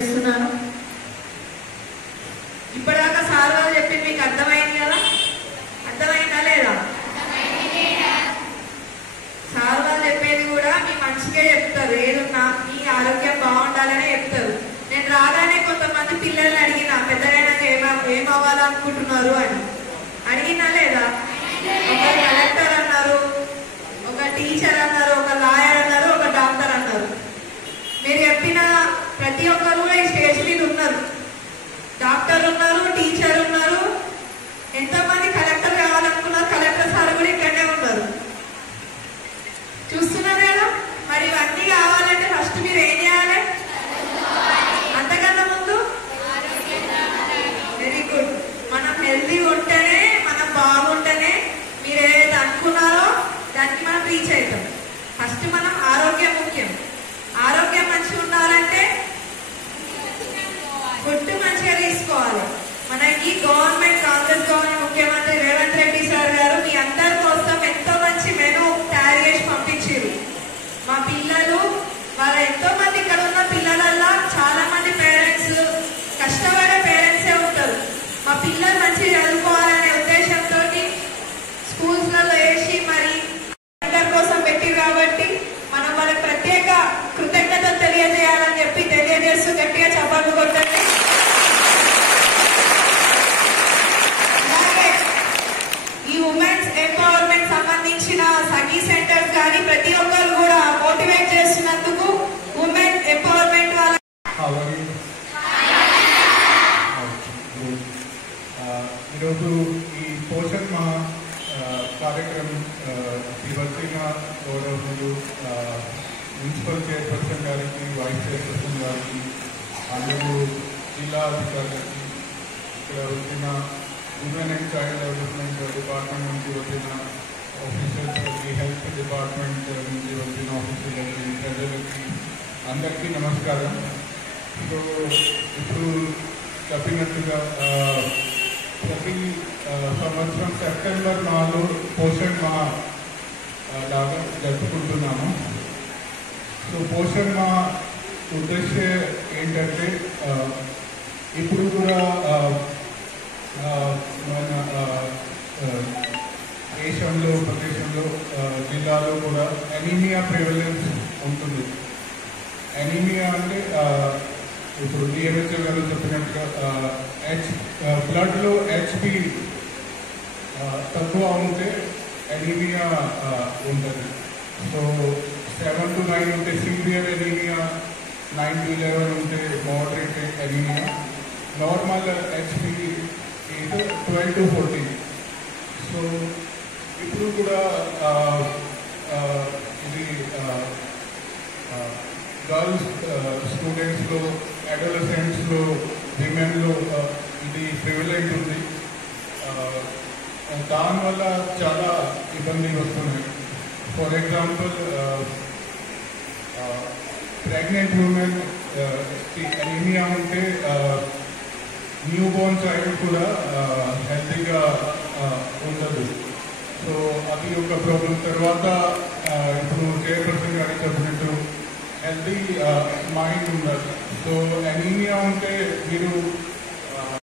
ఇస్తున్నాను. ఇప్పటిదాకా సార్ వాళ్ళు చెప్పింది మీకు అర్థమైంది కదా? అర్థమైందా లేదా? సార్ వాళ్ళు చెప్పేది కూడా మీ మంచిగా చెప్తారు. ఏదున్నా మీ ఆరోగ్యం బాగుండాలనే చెప్తారు. నేను రాగానే కొంతమంది పిల్లల్ని అడిగిన, పెద్దలైనాక ఏమవ్వాలనుకుంటున్నారు అని అడిగినా లేదా? ఒక కలెక్టర్ అన్నారు, ఒక టీచర్ అన్నారు, ఒక లాయర్ అన్నారు, ఒక డాక్టర్ అన్నారు. మీరు చెప్పిన ప్రతి ఒక్కరు కూడా ఈ స్టేజ్ మీద ఉన్నారు. డాక్టర్ ఉన్నారు, టీచర్ ఉన్నారు, ఎంతమంది కలెక్టర్ కావాలనుకున్నారు, కలెక్టర్ సార్ కూడా ఇక్కడనే ఉన్నారు. చూస్తున్నారు కదా? మరి ఇవన్నీ కావాలంటే ఫస్ట్ మీరు ఏం చేయాలి? అంతకన్నా ముందు వెరీ గుడ్. మనం హెల్తీ ఉంటేనే, మనం బాగుంటేనే మీరు ఏదైతే అనుకున్నారో దానికి మనం రీచ్ అవుతాం. ఫస్ట్ మనం ఆరోగ్యం ముఖ్యం. ఆరోగ్యం మంచిగా ఉండాలంటే ఫుడ్ మంచిగా తీసుకోవాలి. మనకి గవర్నమెంట్, కాంగ్రెస్ గవర్నమెంట్, ముఖ్యమంత్రి రేవంత్ రెడ్డి సార్ గారు మీ అందరి కోసం ఎంతో మంచి మెనూ తయారు చేసి పంపించారు. మా పిల్లలు వాళ్ళ ఎంతో మంది ఇక్కడ ఉన్న పిల్లలల్లో చాలా మంది పేరెంట్స్, కష్టపడే పేరెంట్సే ఉంటారు. మా పిల్లలు మంచిగా చదువుకోవాలనే ఉద్దేశంతో స్కూల్స్లలో వేసి మరి సెంటర్ కోసం పెట్టిరు. కాబట్టి మనం వాళ్ళకి ప్రత్యేక కృతజ్ఞతలు తెలియజేయాలని చెప్పి తెలియజేస్తూ గట్టిగా చప్పట్లు కొట్టండి. అలాగే ఈ ఉమెన్స్ ఎంపవర్మెంట్ సంబంధించిన సఖీ సెంటర్స్ కానీ ప్రతి ఒక్కరు కూడా మోటివేట్ చేస్తున్నందుకు ఉమెన్ ఎంపవర్మెంట్ వాళ్ళ ఈరోజు ఈ పోషణ్ మా కార్యక్రమం శ్రీవర్తిన గౌరవులు మున్సిపల్ చైర్పర్సన్ గారికి, వైస్ చైర్పర్సన్ గారికి, అందరూ జిల్లా అధికారులకి, ఇక్కడ వచ్చిన women and child development department నుంచి వచ్చిన ఆఫీసర్స్కి, హెల్త్ డిపార్ట్మెంట్ నుంచి వచ్చిన ఆఫీసర్లకి, ప్రజలకి అందరికీ నమస్కారం. సో ఇప్పుడు చెప్పినట్టుగా ప్రతి సంవత్సరం సెప్టెంబర్ 4 పోషణ్ మా లాగా జరుపుకుంటున్నాము. సో పోషణ్ మా ఉద్దేశం ఏంటంటే ఇప్పుడు కూడా మన దేశంలో, ప్రదేశంలో, జిల్లాలో కూడా ఎనీమియా ప్రివలెన్స్ ఉంటుంది. ఎనీమియా అంటే ఇప్పుడు డిఎంహెచ్ఓ గారు చెప్పినట్టుగా బ్లడ్లో హెచ్బి తక్కువ ఉంటే ఎనీమియా ఉంటుంది. సో 7 to 9 ఉంటే సివియర్ ఎనీమియా, 9 to 11 ఉంటే moderate anaemia, normal HB 12 to 14. So ఇప్పుడు కూడా ఇది గర్ల్స్ స్టూడెంట్స్లో, అడోలసెంట్స్లో, విమెన్లో ఇది ప్రివిలెంట్ ఉంది. దానివల్ల చాలా ఇబ్బందులు వస్తున్నాయి. For example pregnant women anaemia ఉంటే న్యూ బోర్న్ చైల్డ్ కూడా హెల్తీగా ఉండదు. సో అది ఒక ప్రాబ్లం. తర్వాత ఇప్పుడు చైర్పర్సన్ గారు చెప్పినట్టు హెల్తీ మైండ్ ఉండాలి. సో ఎనీమియా ఉంటే మీరు